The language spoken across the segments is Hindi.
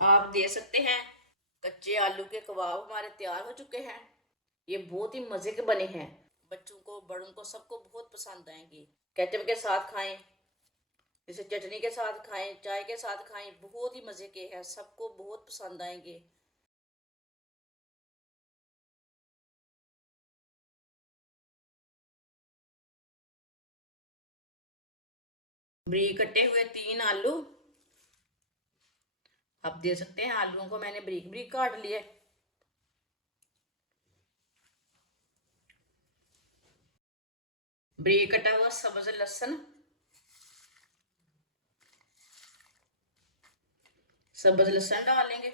आप दे सकते हैं। कच्चे आलू के कबाब हमारे तैयार हो चुके हैं। ये बहुत ही मज़े के बने हैं। बच्चों को, बड़ों को, सबको बहुत पसंद आएंगे। केचप के साथ खाएं, जैसे चटनी के साथ खाएं, चाय के साथ खाएं, बहुत ही मज़े के हैं, सबको बहुत पसंद आएंगे। बारीक कटे हुए 3 आलू आप दे सकते हैं। आलूओं को मैंने बारीक बारीक काट लिया। बारीक कटा हुआ सब्ज लहसुन, सब्ज लहसुन डालेंगे।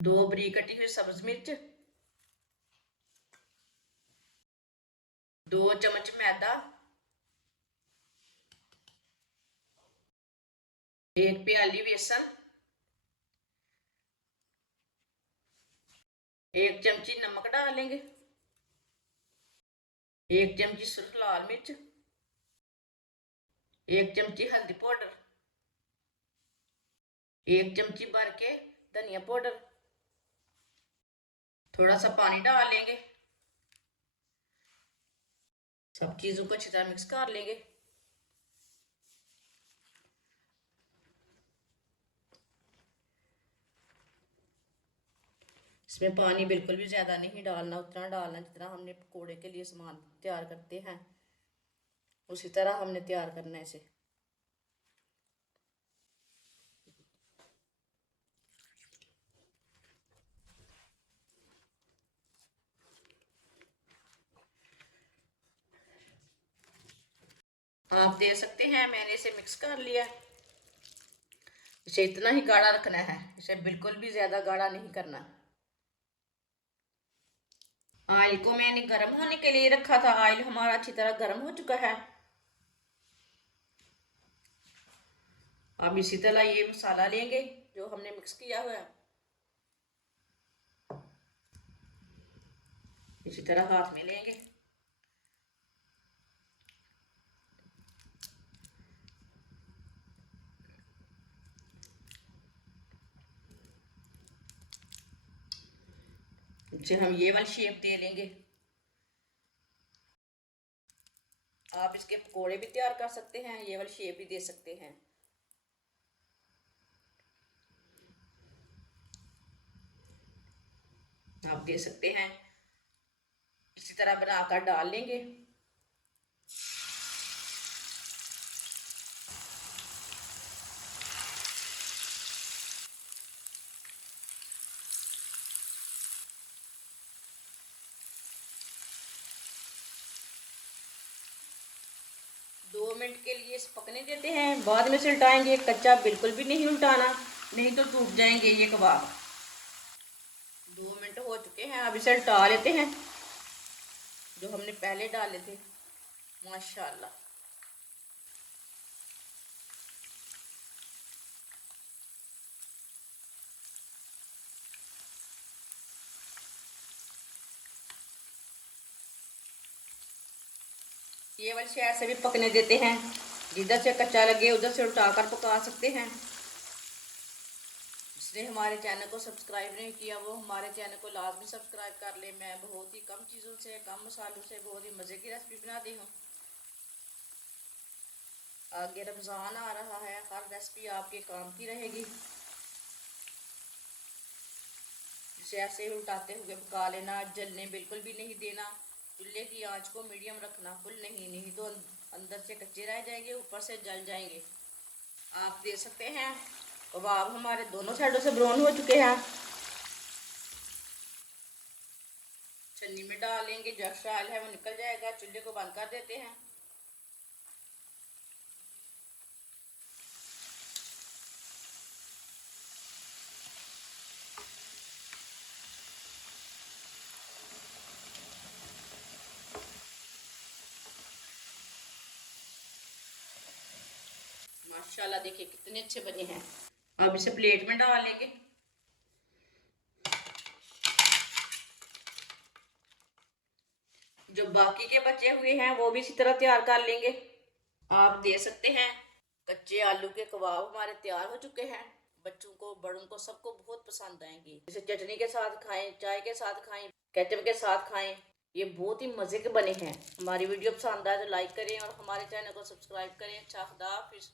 2 बारीक कटी हुई सब्ज मिर्च, 2 चम्मच मैदा, 1 प्याली बेसन, 1 चमची नमक डालेंगे, 1 चमची सुर्ख लाल मिर्च, 1 चमची हल्दी पाउडर, 1 चमची भर के धनिया पाउडर। थोड़ा सा पानी डालेंगे। सब चीजों को अच्छी तरह मिक्स कर लेंगे। इसमें पानी बिल्कुल भी ज़्यादा नहीं डालना, उतना डालना जितना हमने पकोड़े के लिए सामान तैयार करते हैं, उसी तरह हमने तैयार करना है इसे। आप दे सकते हैं, मैंने इसे मिक्स कर लिया। इसे इतना ही गाढ़ा रखना है, इसे बिल्कुल भी ज़्यादा गाढ़ा नहीं करना। ऑयल को मैंने गर्म होने के लिए रखा था। ऑयल हमारा अच्छी तरह गर्म हो चुका है। अब इसी तरह ये मसाला लेंगे जो हमने मिक्स किया हुआ है, इसी तरह हाथ में लेंगे। इसे हम ये वाली शेप दे लेंगे। आप इसके पकोड़े भी तैयार कर सकते हैं, ये वाली शेप भी दे सकते हैं। आप दे सकते हैं। इसी तरह बनाकर डाल लेंगे। दो मिनट के लिए पकने देते हैं, बाद में से उल्टाएंगे। कच्चा बिल्कुल भी नहीं उल्टाना, नहीं तो टूट जाएंगे ये कबाब। 2 मिनट हो चुके हैं, अब इसे उल्टा लेते हैं जो हमने पहले डाले थे। माशाल्लाह, ये वाली साइड से भी पकने देते हैं। जिधर से कच्चा लगे उधर से उल्टाकर पका सकते हैं। जिसने हमारे चैनल को सब्सक्राइब नहीं किया वो हमारे चैनल को लाजमी सब्सक्राइब कर ले। मैं बहुत ही कम चीज़ों से, कम मसालों से बहुत ही मज़े की रेसिपी बनाती हूँ। आगे रमज़ान आ रहा है, हर रेसिपी आपके काम की रहेगी। जिसे ऐसे ही उल्टाते हुए पका लेना, जलने बिल्कुल भी नहीं देना। चूल्हे की आंच को मीडियम रखना, फुल नहीं, नहीं तो अंदर से कच्चे रह जाएंगे, ऊपर से जल जाएंगे। आप दे सकते हैं। कबाब हमारे दोनों साइडों से ब्राउन हो चुके हैं। छन्नी में डालेंगे, जो एक्स्ट्रा ऑयल है वो निकल जाएगा। चूल्हे को बंद कर देते हैं। माशाल्लाह, देखिए कितने अच्छे बने हैं। अब इसे प्लेट में डालेंगे। जो बाकी के बचे हुए हैं वो भी इसी तरह तैयार कर लेंगे। आप दे सकते हैं। कच्चे आलू के कबाब हमारे तैयार हो चुके हैं। बच्चों को, बड़ों को, सबको बहुत पसंद आएंगे। इसे चटनी के साथ खाएं, चाय के साथ खाएं, केचप के साथ खाएं। ये बहुत ही मज़े के बने हैं। हमारी वीडियो पसंद आए तो लाइक करें और हमारे चैनल को सब्सक्राइब करें। अच्छा, खुदा हाफिज़।